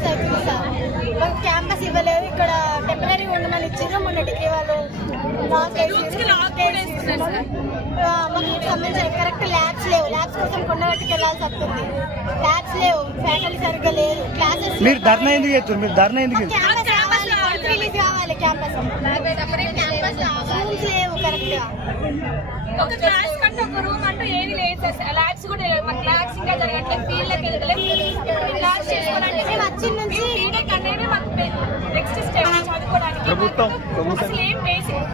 Years అవుతుంది sir. మాకు campus ఇవ్వలేదు. ఇక్కడ టెంపరీ ఉండమని ఇచ్చారు మొన్న డిగ్రీ వాళ్ళు. మాకు సంబంధించిన కరెక్ట్ ల్యాబ్స్ లేవు. ల్యాబ్స్ కోసం కొండగట్టుకు వెళ్ళాల్సి వస్తుంది. ల్యాబ్స్ లేవు, ఫ్యాకల్టీ సరిగ్గా లేదు, క్లాసెస్. మీరు ధర్నా ఎందుకు చేస్తారు? మీరు ధర్నా ఎందుకు క్యాంపస్ రావాలి, రిలీజ్ కావాలి. క్యాంపస్ రూమ్స్ లేవు కరెక్ట్ గా. ఒక క్లాస్ కంటే ఒక రూమ్ అంటూ ఏది లేదు. ల్యాబ్స్ కూడా లేదు. మాకు ల్యాబ్స్ ఇంకా జరగట్లేదు. ఫీల్డ్కి వెళ్ళలేదు. క్లాస్ చేసుకోవాలంటే మేము వచ్చిన నుంచి బీటెక్ అనేది మాకు నెక్స్ట్ స్టెప్ చదువుకోవడానికి అసలు ఏం బేసిక్